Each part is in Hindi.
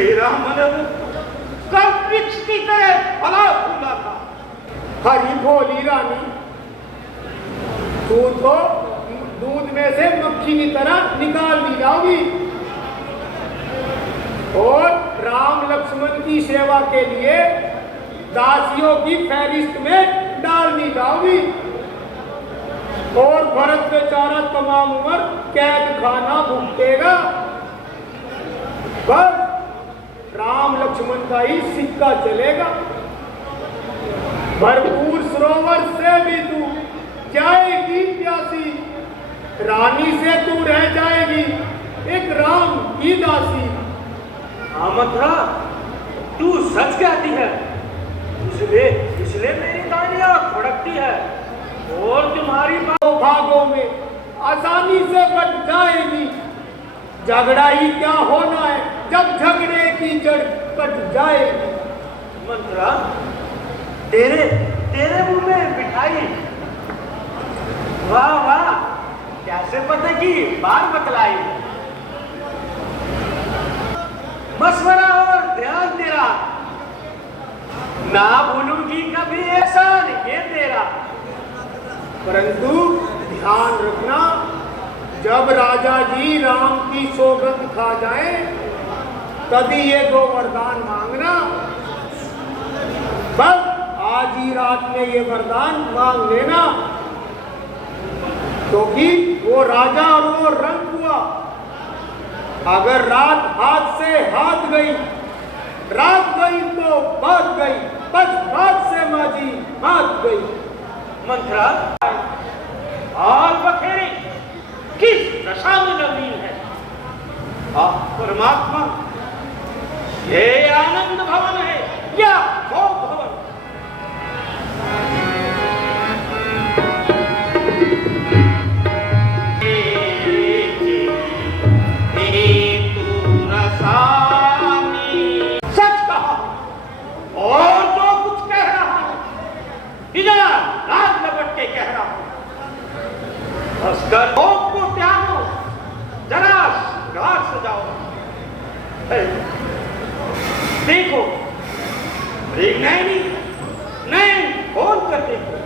मेरा मन कब वृक्ष की तरह फला फूला था। हरी भोली रानी, तू तो दूध में से मक्खी की तरह निकाल दी जाओगी और राम लक्ष्मण की सेवा के लिए दासियों की फहरिस्त में डाल दी जाओगी और भरत बेचारा तमाम उम्र कैद खाना भुगतेगा। बस राम लक्ष्मण का ही सिक्का चलेगा। भरपूर सरोवर से भी तू जाएगी प्यासी, रानी से तू रह जाएगी एक राम की दासी। मथुरा, तू सच कहती है, इसलिए मेरी दानियां भड़कती है और तुम्हारी भागों में आसानी से बच जाएगी। झगड़ा ही क्या होना है जब झगड़े की जड़ कट जाएगी। मंत्रा, तेरे मुंह में मिठाई, वाह वाह, कैसे पते की बात बतलाई। मशवरा और ध्यान तेरा, ना भूलूंगी कभी एहसान ये तेरा। परंतु ध्यान रखना, जब राजा जी राम की सौगंध खा जाए तभी ये दो वरदान मांगना। बस आज ही रात में ये वरदान मांग लेना, क्योंकि वो राजा और वो रंग हुआ। अगर रात हाथ से हाथ गई, रात गई तो बात गई, बस बात से माझी बात गई। मंत्रा, और बखेरी किस दशा में नवीन है। परमात्मा, ये आनंद भवन है या भोग भवन। सच कहा और जो कुछ कह रहा हूं इधर लाज लपट के कह रहा हूं। भोग को त्यागो, जरा श्रृंगार सजाओ। देखो, नैन खोल कर देखो,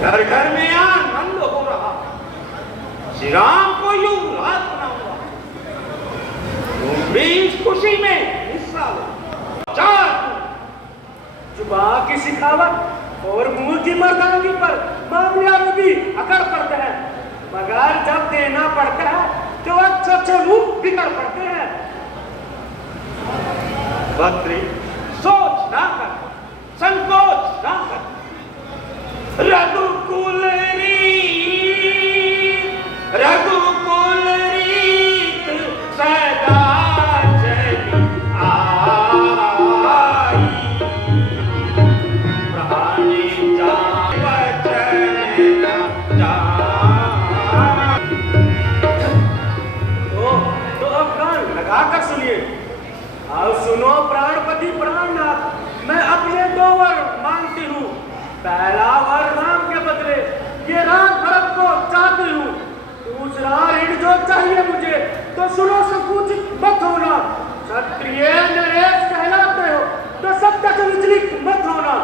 घर घर में आनंद हो रहा। श्री राम को यूं रात बना हुआ, तुम भी इस खुशी में हिस्सा लो। चार जुबान की सिखावट और मुंह की मर्दानगी पर मामला भी अकड़ पड़ते हैं, मगर जब देना पड़ता है तो अच्छे मुंह बिगड़ पड़ते हैं। भद्री, सोच ना कर, संकोच ना कर। रघुकुल रीत सदा चली आई, प्राणी जाए वचन जाए। तो अब कान लगा कर सुनिए। अब सुनो प्राणपति प्राणनाथ, मैं अपने दो वर मांगती हूँ। पहला वर राम के बदले ये राम भरत को चाहती हूँ। दूसरा ऋण जो चाहिए मुझे, तो सुनो संकुचित मत होना। क्षत्रिय नरेश कहलाते हो तो सब तक विचलित मत होना।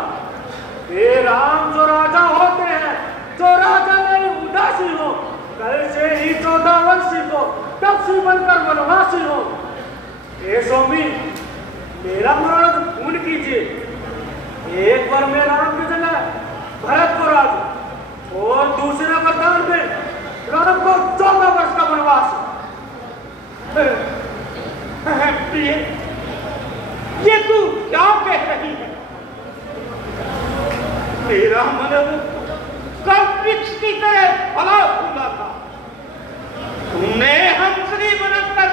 ये राम जो राजा होते हैं, जो राजा में उदासी हो, कल से ही 14 वर्षी को तपस्वी बनकर वनवासी हो। हे स्वामी, मेरा मनोरथ पूर्ण कीजिए। एक बार में राम की जगह भरत को राज और दूसरे वरदान में राम को 14 वर्ष का वनवास। प्रिय, ये तू क्या कह रही है? मेरा मन कब वृक्ष की तरह फला फूला था। तुमने हंसनी बनकर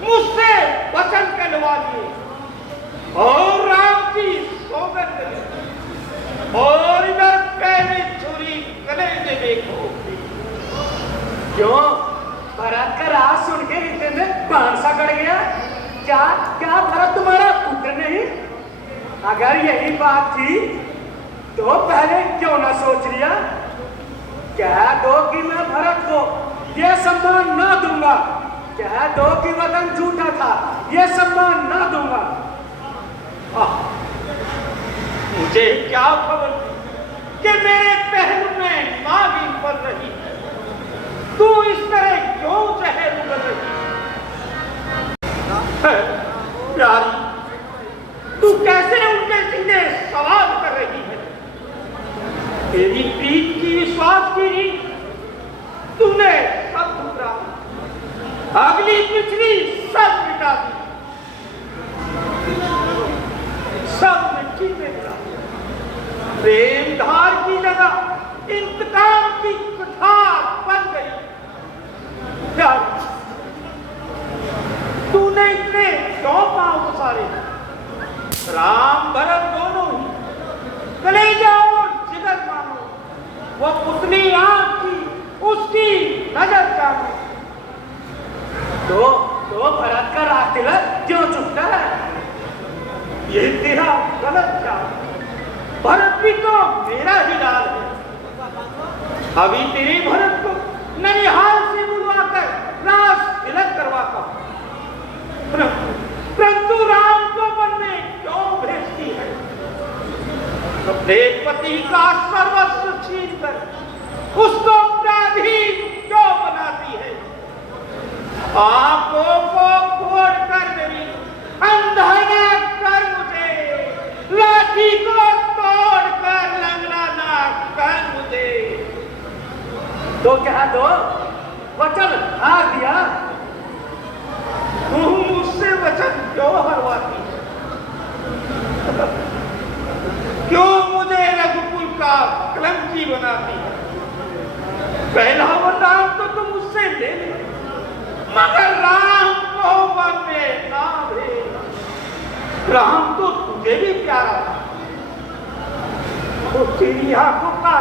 मुझसे वचन कहलवा दिए और राम की सौगंध ली, और इधर कहने छुरी कलेजे देखो। क्यों भरत का राज सुन के इतने में बाण सा गड़ गया? क्या भरत तुम्हारा पुत्र नहीं? अगर यही बात थी तो पहले क्यों ना सोच लिया? कह दो कि मैं भरत को यह सम्मान ना दूंगा कह दो कि वतन झूठा था, ये सम्मान ना दूंगा। मुझे क्या खबर कि मेरे पहलू में नागिन पड़ रही है। तू इस तरह क्यों जहर उगल रही है? प्यारी, तू कैसे उनके सीधे सवाल कर रही है? तेरी प्रीत की विश्वास की रीत तूने सब ठुकरा, अगली पिछली सब मिटा दी, सब मिट्टी में मिला। प्रेम धार की जगह इंतकाम की कुठार बन गई। प्यार, तूने इतने क्यों पांव उसारे? राम भरत दोनों ही कलेजा और जिगर मानो, वो पुतली आंख की उसकी नजर जानो। तो भरत का राग तिलक क्यों चुकता है? ये तेरा गलत क्या? भरत भी तो मेरा ही लाल है। अभी तेरे भरत को ननिहाल से बुलवाकर रास तिलक करवाता हूं, परंतु राम को मन में क्यों भेजती है? अपने पति का सर्वस्व छीन कर उसको अपराधी क्यों बनाती है? आंखों को फोड़ कर मेरी अंधाना कर मुझे, लाठी को तोड़ कर लंगड़ा ना कर मुझे। तो क्या दो वचन हार दिया? तू मुझसे वचन क्यों हरवाती? क्यों मुझे रघुकुल का कलंकी बनाती? पहला वरदान तो तुम मुझसे ले ले, मगर राम को वन में ना भेज। राम तो तुझे भी प्यारा था, तो तेरी आंखों का